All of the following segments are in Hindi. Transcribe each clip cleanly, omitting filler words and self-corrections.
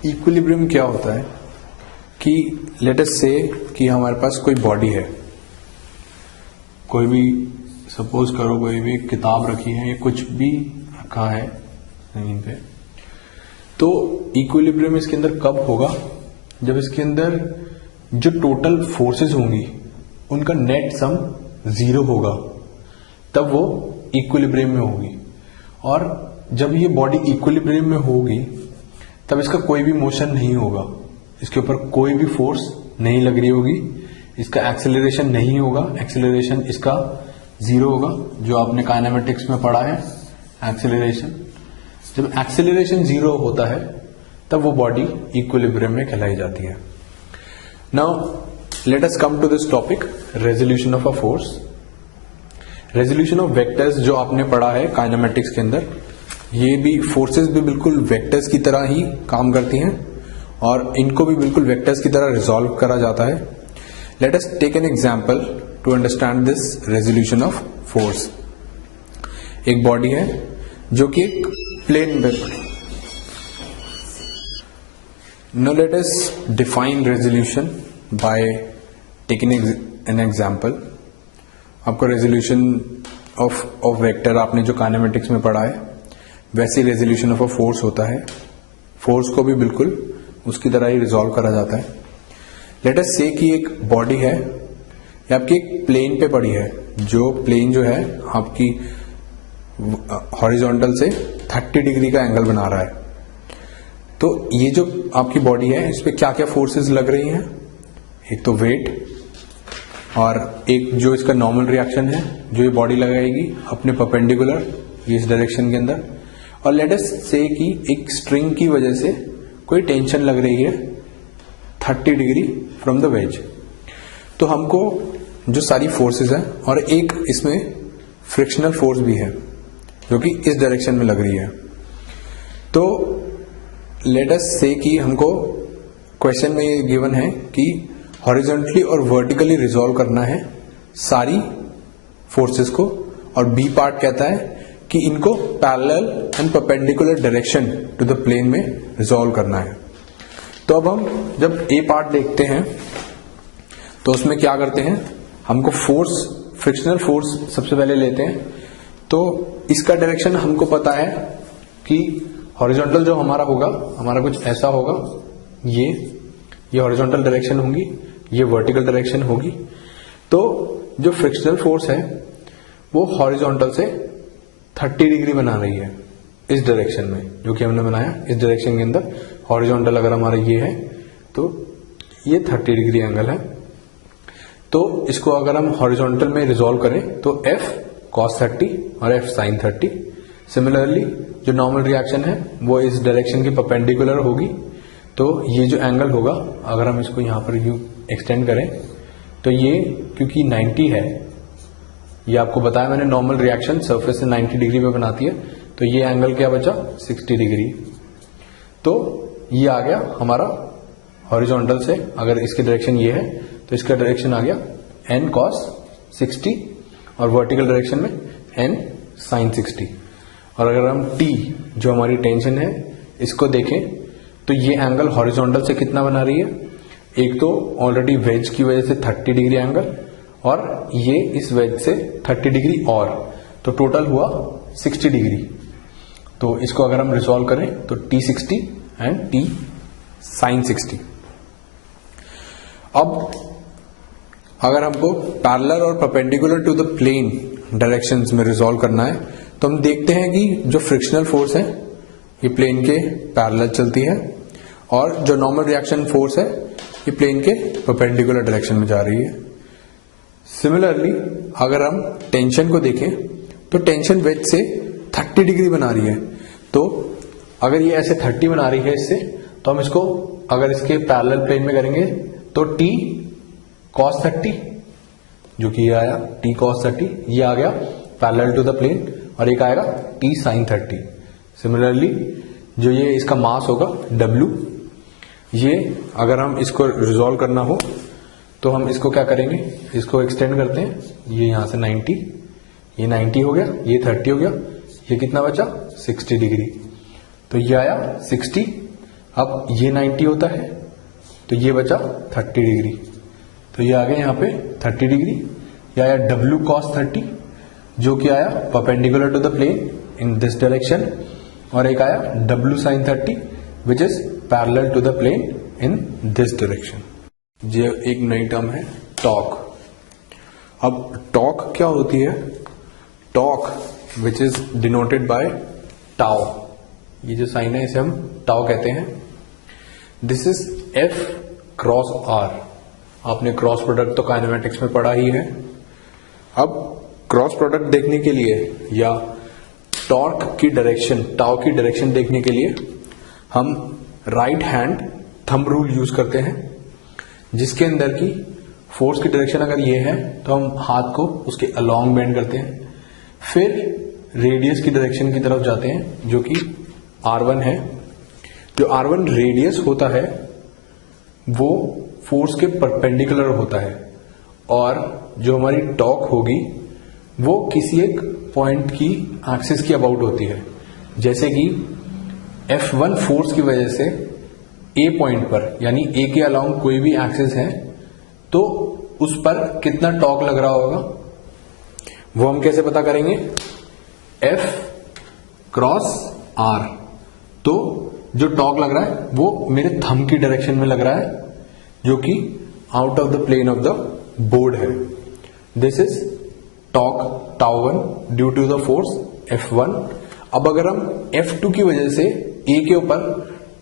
इक्विलिब्रियम क्या होता है कि लेट अस से कि हमारे पास कोई बॉडी है, कोई भी सपोज करो कोई भी किताब रखी है या कुछ भी रखा है जमीन पे, तो इक्विलिब्रियम इसके अंदर कब होगा? जब इसके अंदर जो टोटल फोर्सेस होंगी उनका नेट सम 0 होगा, तब वो इक्विलिब्रियम में होगी। और जब ये बॉडी इक्विलिब्रियम में होगी तब इसका कोई भी मोशन नहीं होगा, इसके ऊपर कोई भी फोर्स नहीं लग रही होगी, इसका एक्सेलरेशन नहीं होगा, एक्सेलरेशन इसका 0 होगा, जो आपने काइनेमेटिक्स में पढ़ा है एक्सेलरेशन। जब एक्सेलरेशन 0 होता है तब वो बॉडी इक्विलिब्रियम में कहलाई जाती है। Now let us come to this topic, resolution of a force. Resolution of vectors जो आपने पढ़ा है काइनेमेटिक्स के अंदर, ये भी फोर्सेस भी बिल्कुल वेक्टर्स की तरह ही काम करती हैं और इनको भी बिल्कुल वेक्टर्स की तरह रिजॉल्व करा जाता है। Let us take an example to understand this resolution of force. एक बॉडी है जो कि एक प्लेन पे पड़ी। Now let us define resolution by taking an example. आपको रेजोल्यूशन ऑफ वेक्टर आपने जो काइनेमेटिक्स में पढ़ा है वैसे रेजोल्यूशन ऑफ अ फोर्स होता है। फोर्स को भी बिल्कुल उसकी तरह ही रिजॉल्व करा जाता है। लेट अस से कि एक बॉडी है या आपकी एक प्लेन पे पड़ी है, जो प्लेन जो है आपकी हॉरिजॉन्टल से 30 डिग्री का एंगल बना रहा है। तो ये जो आपकी बॉडी है इस पे क्या क्या फोर्सेस लग रही हैं? एक तो वेट, और एक जो इसका नॉर्मल रिएक्शन है जो ये बॉडी लगाएगी अपने परपेंडिकुलर इस डायरेक्शन के अंदर, और लेट अस से कि एक स्ट्रिंग की वजह से कोई टेंशन लग रही है 30 डिग्री फ्रॉम द वेज। तो हमको जो सारी फोर्सेस हैं और एक इसमें फ्रिक्शनल फोर्स भी है जो कि इस डायरेक्शन में लग रही है। तो लेट अस से कि हमको क्वेश्चन में ये गिवन है कि हॉरिजॉन्टली और वर्टिकली रिजॉल्व करना है सारी फोर्सेस को, और बी पार्ट कहता है कि इनको parallel and perpendicular direction to the plane में रिजॉल्व करना है। तो अब हम जब ए पार्ट देखते हैं तो उसमें क्या करते हैं, हमको फोर्स फ्रिक्शनल फोर्स सबसे पहले लेते हैं। तो इसका डायरेक्शन हमको पता है कि हॉरिजॉन्टल जो हमारा होगा, हमारा कुछ ऐसा होगा, ये हॉरिजॉन्टल डायरेक्शन होगी, ये वर्टिकल डायरेक्शन होगी। तो जो फ्रिक्शनल फोर्स है वो हॉरिजॉन्टल से 30 डिग्री बना रही है इस डायरेक्शन में, जो कि हमने बनाया इस डायरेक्शन के अंदर। हॉरिजॉन्टल अगर हमारा ये है तो ये 30 डिग्री एंगल है। तो इसको अगर हम हॉरिजॉन्टल में रिजॉल्व करें तो F cos 30 और F sin 30। सिमिलरली जो नॉर्मल रिएक्शन है वो इस डायरेक्शन की परपेंडिकुलर होगी। तो ये जो एंगल होगा, अगर हम इसको यहां पर यू एक्सटेंड करें तो ये क्योंकि 90 है, ये आपको बताया मैंने नॉर्मल रिएक्शन सरफेस से 90 डिग्री पे बनाती है, तो ये एंगल क्या बचा 60 डिग्री। तो ये आ गया हमारा हॉरिजॉन्टल से, अगर इसकी डायरेक्शन ये है तो इसका डायरेक्शन आ गया n cos 60 और वर्टिकल डायरेक्शन में n sin 60। और अगर हम t जो हमारी टेंशन है इसको देखें तो ये एंगल हॉरिजॉन्टल से कितना बना रही है, एक तो ऑलरेडी वेज की वजह से 30 डिग्री एंगल, और ये इस वेज से 30 डिग्री और, तो टोटल हुआ 60 डिग्री। तो इसको अगर हम रिजॉल्व करें तो t 60 एंड t sin 60। अब अगर हमको पैरेलल और perpendicular to the plane directions में रिजॉल्व करना है तो हम देखते हैं कि जो फ्रिक्शनल फोर्स है ये प्लेन के पैरेलल चलती है, और जो नॉर्मल रिएक्शन फोर्स है ये प्लेन के परपेंडिकुलर डायरेक्शन में जा रही है। सिमिलरली अगर हम टेंशन को देखें तो टेंशन वेज से 30 डिग्री बना रही है। तो अगर ये ऐसे 30 बना रही है इससे, तो हम इसको अगर इसके पैरेलल प्लेन में करेंगे तो t cos 30, जो कि ये आया t cos 30, ये आ गया पैरेलल टू द प्लेन, और एक आएगा t sin 30। सिमिलरली जो ये इसका मास होगा W, ये अगर हम इसको रिजॉल्व करना हो तो हम इसको क्या करेंगे, इसको एक्सटेंड करते हैं, ये यहां से 90, ये 90 हो गया, ये 30 हो गया, ये कितना बचा 60 डिग्री। तो ये आया 60 अब ये 90 होता है तो ये बचा 30 डिग्री, तो ये आ गया यहाँ पे 30 डिग्री, या आया W cos 30 जो कि आया perpendicular to the plane in this direction, और एक आया W sin 30 which is parallel to the plane in this direction. ये एक नई टर्म है टॉर्क। अब टॉर्क क्या होती है? Torque which is denoted by tau, ये जो साइन है इसे हम टाउ कहते हैं। This is F cross R। आपने क्रॉस प्रोडक्ट तो काइनेमेटिक्स में पढ़ा ही है। अब क्रॉस प्रोडक्ट देखने के लिए या टॉर्क की डायरेक्शन, टाउ की डायरेक्शन देखने के लिए हम right hand thumb rule use करते हैं, जिसके अंदर की फोर्स की डायरेक्शन अगर ये है तो हम हाथ को उसके अलोंग बेंड करते हैं, फिर रेडियस की डायरेक्शन की तरफ जाते हैं जो कि R1 है। जो R1 रेडियस होता है वो फोर्स के परपेंडिकुलर होता है, और जो हमारी टॉर्क होगी वो किसी एक पॉइंट की एक्सिस की अबाउट होती है। जैसे कि F1 फोर्स की वजह से A पॉइंट पर, यानी A के अलाउंग कोई भी एक्सिस है तो उस पर कितना टॉर्क लग रहा होगा वो हम कैसे पता करेंगे? F cross R। तो जो टॉर्क लग रहा है वो मेरे थंब की डायरेक्शन में लग रहा है जो कि out of the plane of the board है। This is torque tau 1 due to the force F1। अब अगर हम F2 की वजह से A के ऊपर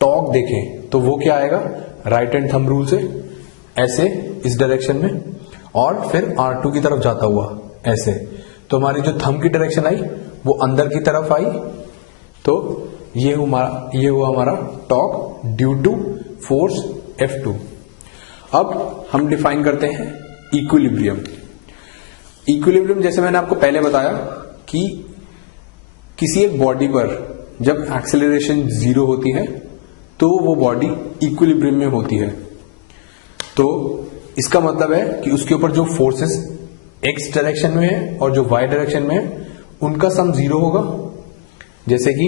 टॉर्क देखें तो वो क्या आएगा? राइट हैंड थंब रूल से ऐसे इस डायरेक्शन में, और फिर R2 की तरफ जाता हुआ ऐसे, तो हमारी जो थंब की डायरेक्शन आई वो अंदर की तरफ आई, तो ये हुआ हमारा torque due to force F2। अब हम डिफाइन करते हैं इक्विलिब्रियम। इक्विलिब्रियम जैसे मैंने आपको पहले बताया कि किसी एक बॉडी पर जब एक्सेलरेशन 0 होती है तो वो बॉडी इक्विलिब्रियम में होती है। तो इसका मतलब है कि उसके ऊपर जो फोर्सेस x डायरेक्शन में है और जो y डायरेक्शन में है उनका सम 0 होगा। जैसे कि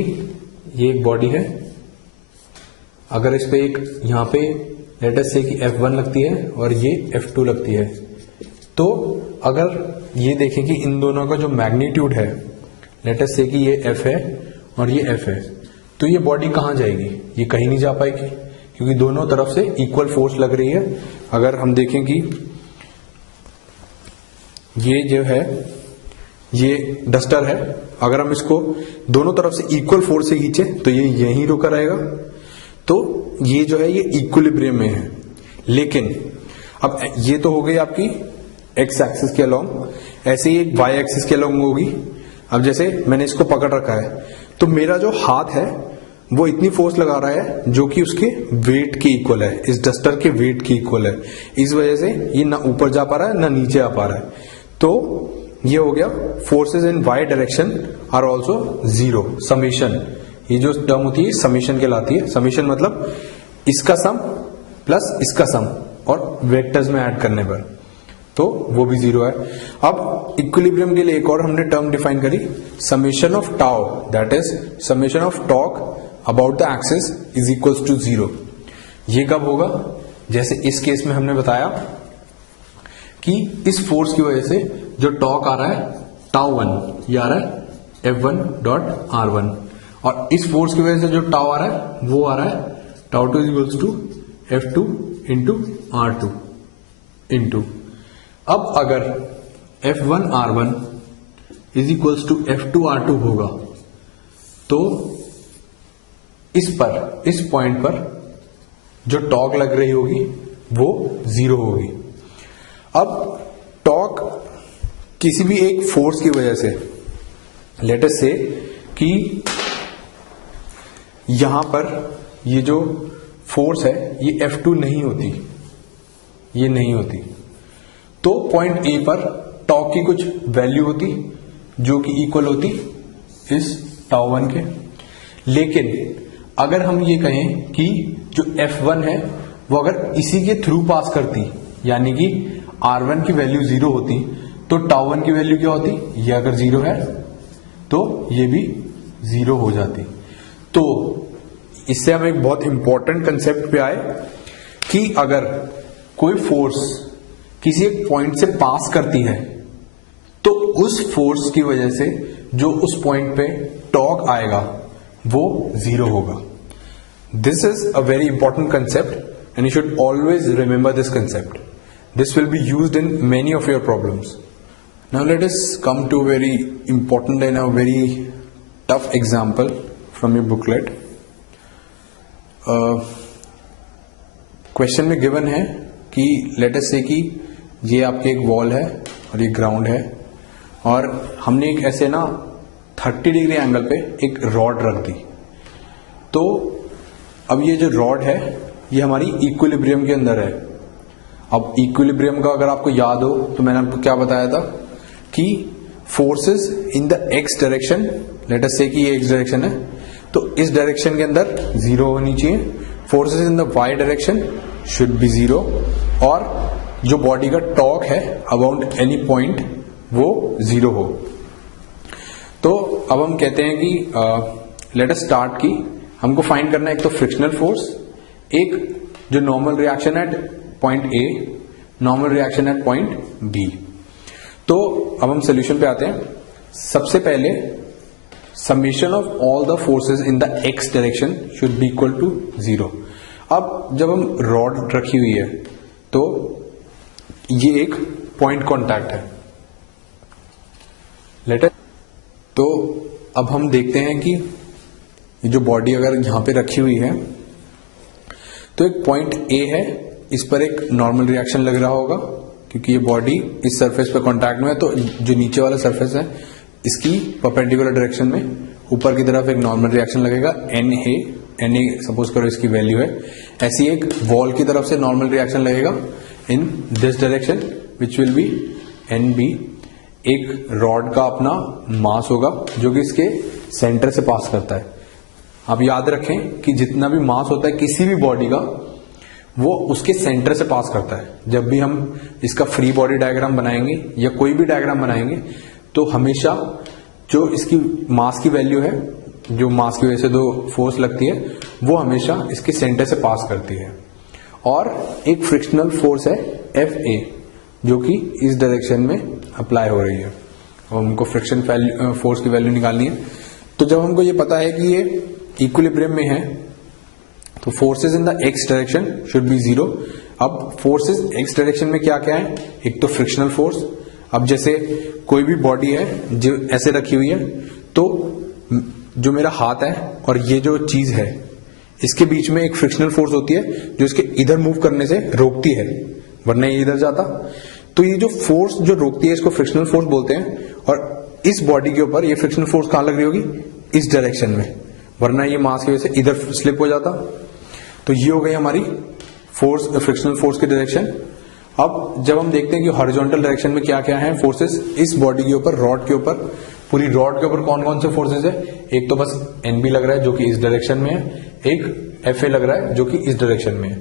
ये एक बॉडी है, अगर इस पे एक यहां पे लेट अस से कि F1 लगती है और ये F2 लगती है, तो अगर ये देखें कि इन दोनों का जो मैग्नीट्यूड है, लेट अस से कि ये F है और ये F है, तो ये बॉडी कहां जाएगी? ये कहीं नहीं जा पाएगी क्योंकि दोनों तरफ से इक्वल फोर्स लग रही है। अगर हम देखें कि ये जो है ये डस्टर है, अगर हम इसको दोनों तरफ से इक्वल फोर्स से खींचे तो ये यहीं रुका रहेगा, तो ये जो है ये इक्विलिब्रियम में है। लेकिन अब ये तो हो गई आपकी एक्स एक्सिस के अलोंग, ऐसे ही एक वाई एक्सिस के अलोंग होगी। अब जैसे मैंने इसको पकड़ रखा है तो मेरा जो हाथ है वो इतनी फोर्स लगा रहा है जो कि उसके वेट के इक्वल है, इस डस्टर के वेट के इक्वल है। इस वजह से ये ना ऊपर जा पा रहा है ना नीचे आ पा रहा है। तो ये हो गया forces in Y direction are also 0 summation. ये जो टर्म होती है समेशन कहलाती है। समेशन मतलब इसका सम प्लस इसका सम और वेक्टर्स में ऐड करने पर, तो वो भी 0 है। अब इक्विलिब्रियम के लिए एक और हमने टर्म डिफाइन करी, summation of tau, that is summation of torque about the axis is equals to 0। ये कब होगा? जैसे इस केस में हमने बताया कि इस फोर्स की वजह से जो टॉर्क आ रहा है टाउ 1, ये आ रहा है F1 डॉट R1, और इस फोर्स की वजह से जो टाउ आ रहा है वो आ रहा है tau 2 equals to F2 into R2 into. अब अगर F1 R1 is equals to F2 R2 होगा तो इस पॉइंट पर जो टॉर्क लग रही होगी वो 0 होगी। अब टॉर्क किसी भी एक फोर्स की वजह से, लेट अस से कि यहां पर ये जो फोर्स है ये F2 नहीं होती, ये नहीं होती, तो पॉइंट A पर टॉर्क की कुछ वैल्यू होती जो कि इक्वल होती इस टाउ 1 के। लेकिन अगर हम ये कहें कि जो F1 है वो अगर इसी के थ्रू पास करती, यानी कि R1 की वैल्यू 0 होती, तो टाउ 1 की वैल्यू क्या होती? ये अगर 0 है तो ये भी 0 हो जाती। तो इससे हम एक बहुत इंपॉर्टेंट कंसेप्ट पे आए कि अगर कोई फोर्स किसी एक पॉइंट से पास करती है तो उस फोर्स की वजह से जो उस पॉइंट पे टॉर्क आएगा वो जीरो होगा. This is a very important concept and you should always remember this concept. This will be used in many of your problems. Now let us come to very important and a very tough example from your booklet. Question में गिवन है कि लेट अस से कि ये आपके एक वॉल है और ये ग्राउंड है और हमने एक ऐसे ना 30 डिग्री एंगल पे एक रॉड रख दी. तो अब ये जो रॉड है ये हमारी इक्विलिब्रियम के अंदर है. अब इक्विलिब्रियम का अगर आपको याद हो तो मैंने आपको क्या बताया था कि forces in the X direction, let us से कि ये एक्स डायरेक्शन है तो इस डायरेक्शन के अंदर जीरो होनी चाहिए. Forces in the Y direction should be zero और जो बॉडी का टॉर्क है अबाउट एनी पॉइंट वो जीरो हो. तो अब हम कहते हैं कि लेट अस स्टार्ट की हमको फाइंड करना है एक तो फ्रिक्शनल फोर्स, एक जो normal reaction at point A, normal reaction at point B. तो अब हम सोल्यूशन पे आते हैं. सबसे पहले summation of all the forces in the X direction should be equal to zero. अब जब हम रॉड रखी हुई है तो ये एक पॉइंट कांटेक्ट है. लेटर तो अब हम देखते हैं कि ये जो बॉडी अगर यहां पे रखी हुई है तो एक पॉइंट ए है, इस पर एक नॉर्मल रिएक्शन लग रहा होगा क्योंकि ये बॉडी इस सरफेस पे कांटेक्ट में है. तो जो नीचे वाला सरफेस है इसकी परपेंडिकुलर डायरेक्शन में ऊपर की तरफ एक नॉर्मल रिएक्शन लगेगा. एन ए सपोज करो इसकी वैल्यू है. ऐसी एक वॉल की तरफ से नॉर्मल रिएक्शन लगेगा in this direction which will be N B. एक रॉड का अपना मास होगा जो कि इसके सेंटर से पास करता है. आप याद रखें कि जितना भी मास होता है किसी भी बॉडी का वो उसके सेंटर से पास करता है. जब भी हम इसका फ्री बॉडी डायग्राम बनाएंगे या कोई भी डायग्राम बनाएंगे तो हमेशा जो इसकी मास की वैल्यू है, जो मास की वजह से जो फोर्स लगती है वो हमेशा इसके सेंटर से पास करती है. और एक फ्रिक्शनल फोर्स है एफ ए जो कि इस डायरेक्शन में अप्लाई हो रही है और हमको फ्रिक्शन फोर्स की वैल्यू निकालनी है. तो जब हमको ये पता है कि ये इक्विलिब्रियम में है तो forces in the X direction should be zero. अब फोर्सेस एक्स डायरेक्शन में क्या क्या है, एक तो फ्रिक्शनल फोर्स. अब जैसे कोई भी बॉडी है जो ऐसे रखी हुई है तो जो मेरा हाथ है और ये जो चीज है इसके बीच में एक फ्रिक्शनल फोर्स होती है जो इसके इधर मूव करने से रोकती है, वरना ये इधर जाता. तो ये जो फोर्स जो रोकती है इसको फ्रिक्शनल फोर्स बोलते हैं. और इस बॉडी के ऊपर ये फ्रिक्शनल फोर्स कहां लग रही होगी, इस डायरेक्शन में, वरना ये मास की वजह से इधर स्लिप हो जाता. तो ये हो गई हमारी फोर्स, फ्रिक्शनल फोर्स की डायरेक्शन. अब जब हम देखते हैं कि हॉरिजॉन्टल डायरेक्शन में क्या क्या है फोर्सेस इस बॉडी के ऊपर, रॉड के ऊपर, पूरी रॉड के ऊपर कौन कौन से फोर्सेस है, एक तो बस एनबी लग रहा है जो कि इस डायरेक्शन में है, एक एफ ए लग रहा है जो कि इस डायरेक्शन में है.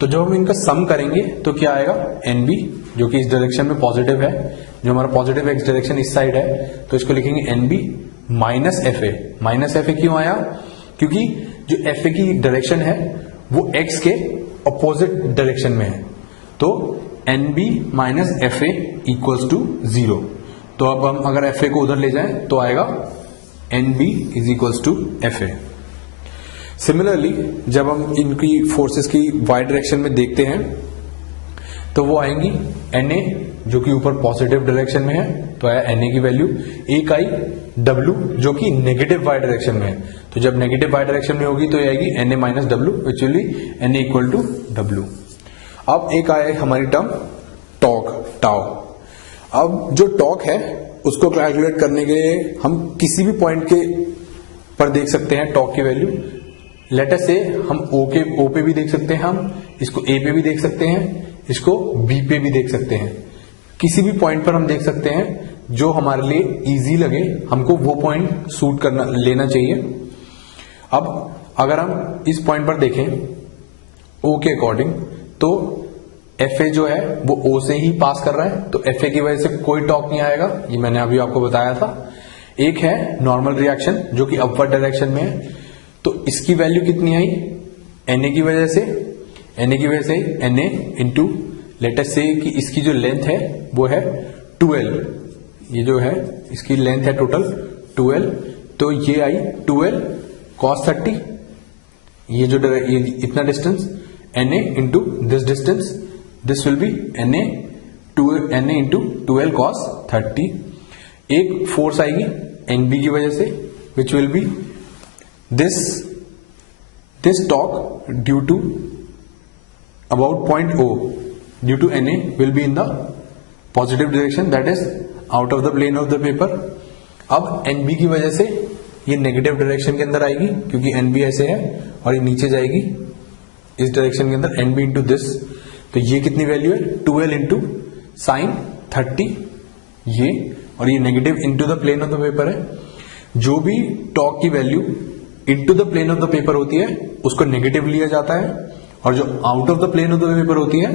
तो जब हम इनका सम करेंगे तो क्या आएगा, एनबी जो कि इस डायरेक्शन में पॉजिटिव है, जो हमारा पॉजिटिव एक्स डायरेक्शन इस साइड है तो इसको लिखेंगे NB minus F A. Minus F A क्यों आया, क्योंकि जो एफ ए की डायरेक्शन है वो एक्स के अपोजिट डायरेक्शन में है. तो NB minus F A equals to zero. तो अब हम अगर एफ ए को उधर ले जाएं तो आएगा NB is equals to F A. Similarly जब हम इनकी फोर्सेस की वाई डायरेक्शन में देखते हैं तो वो आएंगी एन ए जो कि ऊपर पॉजिटिव डायरेक्शन में है तो आया एन ए की वैल्यू. एक आई डब्ल्यू जो कि नेगेटिव वाई डायरेक्शन में है. तो जब नेगेटिव वाई डायरेक्शन में होगी तो ये आएगी N A minus W which will be N A equal to W. अब एक आया हमारी टर्म टॉर्क, टाउ. अब जो टॉर्क है उसको कैलकुलेट करने के लिए हम किसी भी पॉइंट के पर देख सकते हैं टॉर्क की वैल्यू. लेट अस से हम ओ पे भी देख सकते हैं, हम इसको ए पे भी देख सकते हैं, इसको बी पे भी देख सकते हैं. किसी भी पॉइंट पर हम देख सकते हैं जो हमारे लिए इजी लगे, हमको वो पॉइंट सूट करना लेना चाहिए. अब अगर हम इस पॉइंट पर देखें ओ के अकॉर्डिंग तो एफ ए जो है वो ओ से ही पास कर रहा है तो एफ ए की वजह से कोई टॉर्क नहीं आएगा, ये मैंने अभी आपको बताया था. एक है नॉर्मल रिएक्शन जो कि अपवर्ड डायरेक्शन में है तो इसकी वैल्यू कितनी आई, Na की वजह से, Na इंटू लेट अस से कि इसकी जो लेंथ है वो है 12, ये जो है इसकी लेंथ है टोटल 12, तो ये आई 12 cos 30, ये जो ये इतना distance Na into this distance, this will B Na into 12 cos 30. एक फोर्स आएगी NB की वजह से विच will B this torque due to about point O due to Na will be in the positive direction, that is out of the plane of the paper. अब NB की वजह से ये नेगेटिव डायरेक्शन के अंदर आएगी क्योंकि NB ऐसे है और ये नीचे जाएगी इस डायरेक्शन के अंदर, NB इंटू दिस, तो ये कितनी वैल्यू है 12 इंटू साइन 30 ये, और ये negative into the plane of the paper है। जो भी टॉर्क की value into the plane of the paper होती है उसको नेगेटिव लिया जाता है, और जो out of the plane of the paper होती है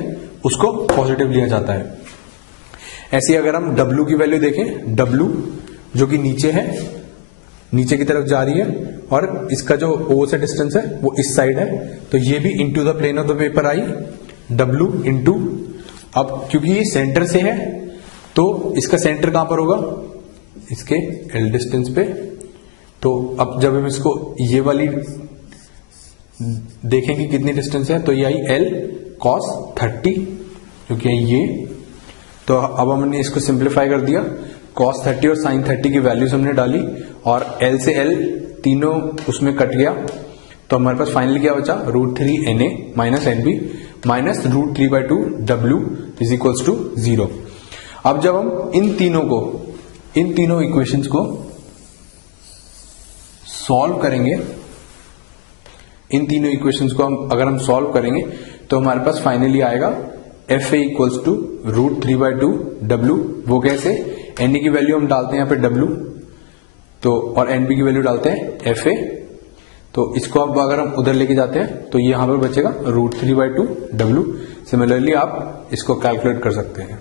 उसको पॉजिटिव लिया जाता है। ऐसे अगर हम W की वैल्यू देखें, W जो कि नीचे है, नीचे की तरफ जा रही है, और इसका जो O से डिस्टेंस है वो इस साइड है, तो ये भी into the plane of the paper आई W इंटू, अब क्योंकि ये सेंटर से है तो इसका सेंटर कहां पर होगा, इसके L डिस्टेंस पे, तो अब जब हम इसको ये वाली देखेंगे कितनी डिस्टेंस है, तो ये आई L cos 30 जो कि है ये, तो अब हमने इसको सिंप्लीफाई कर दिया, cos 30 और sin 30 की वैल्यूज हमने डाली और L से L तीनों उसमें कट गया, तो हमारे पास फाइनली क्या बचा, √3 Na minus NB minus √3/2 W is equals to 0। अब जब हम इन तीनों इक्वेशंस को सॉल्व करेंगे, इन तीनों इक्वेशंस को अगर हम सॉल्व करेंगे तो हमारे पास फाइनली आएगा FA इक्वल्स टू √3/2 W। वो कैसे, Na की वैल्यू हम डालते हैं यहाँ पे W, तो और NB की वैल्यू डालते हैं FA, तो इसको अब अगर हम उधर लेके जाते हैं तो ये यहां पर बचेगा √3/2 W। सिमिलरली आप इसको कैलकुलेट कर सकते हैं।